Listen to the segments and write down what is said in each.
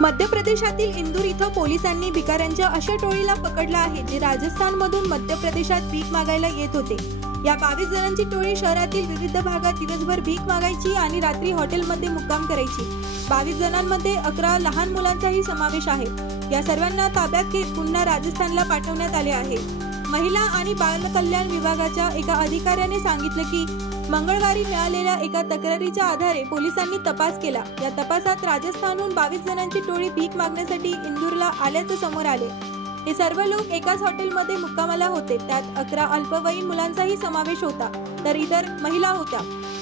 मध्य प्रदेशातील इंदूर इथं पोलिसांनी भिकाऱ्यांच्या अशा टोळीला पकडलं आहे जे राजस्थानमधून मध्य प्रदेशात भीक मागायला येत होते। या 22 जणांची टोळी शहरातील विविध भागात दिवसभर भीक मागायची आणि रात्री हॉटेलमध्ये मुक्काम करायची। 22 जणांमध्ये 11 लहान मुलांचाही समावेश आहे। या सर्वांना ताब्यात घेत पुन्हा राजस्थानला पाठवण्यात आले आहे। महिला आणि बाल कल्याण विभागाच्या एका अधिकाऱ्याने सांगितले की मंगळवारी मिळालेल्या एका तक्रारीच्या आधारे पोलिसांनी तपास केला। या तपासात राजस्थानहून 22 जणांची टोळी भीक मागण्यासाठी इंदूरला आल्याचे समोर आले। हे सर्व लोक एकाच हॉटेलमध्ये मुक्कामाला होते। त्यात 11 अल्पवयीन मुलांचाही समावेश होता, तर इतर महिला होत्या।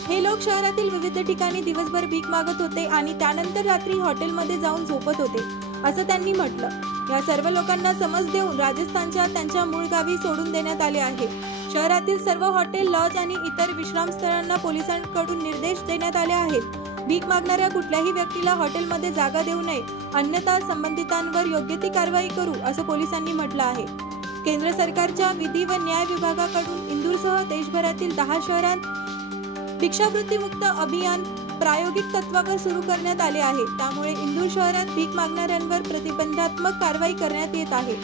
हे लोक शहरातील विविध ठिकाणी दिवसभर भीक मागत होते आणि त्यानंतर रात्री हॉटेलमध्ये जाऊन झोपत होते, असं त्यांनी म्हटलं। या सर्व लोकांना समज देऊन राजस्थानच्या त्यांच्या मूळ गावी सोडून देण्यात आले आहे। शहरातील सर्व हॉटेल, लॉज आणि इतर विश्रामस्थळांना पोलिसांकडून निर्देश देण्यात आले आहेत। भीक मागणाऱ्या कुठल्याही व्यक्तीला हॉटेलमध्ये जागा देऊ नये, अन्यथा संबंधितांवर योग्य ती कारवाई करू, असं पोलिसांनी म्हटलं आहे। केंद्र सरकारच्या विधी व न्याय विभागाकडून इंदूरसह देशभरातील 10 शहरात भिक्षावृत्तीमुक्त अभियान प्रायोगिक तत्वावर सुरू करण्यात आले आहे। त्यामुळे इंदूर शहरात भीक मागणाऱ्यांवर प्रतिबंधात्मक कारवाई करण्यात येत आहे।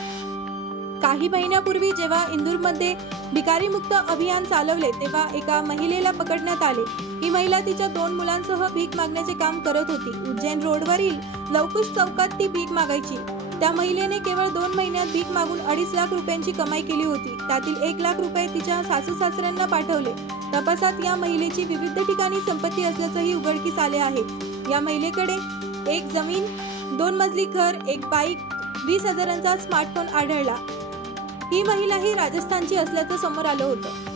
काही महिन्यापूर्वी जेव्हा इंदूरमध्ये भिकारी मुक्त अभियान चालवले तेव्हा एका महिलेला पकडण्यात आले। ही महिला तिच्या 2 मुलांसह भीक मागण्याचे काम करत होती। उज्जैन रोडवरील लवकुश चौकात ती भीक मागायची। त्या महिलेने केवळ 2 महिन्यात भीक मागून 2.5 लाख रुपयांची कमाई केली होती। त्यातील 1 लाख रुपये तिच्या सासू-सासऱ्यांना पाठवले। तपासात या महिलेची विविध ठिकाणी संपत्ती असल्याचंही उघडकीस आले आहे। या महिलेकडे 1 जमीन, 2 मजली घर, 1 बाईक, 20,000चा स्मार्टफोन आढळला। ही महिला ही राजस्थानची असल्याचं समोर आलं होतं।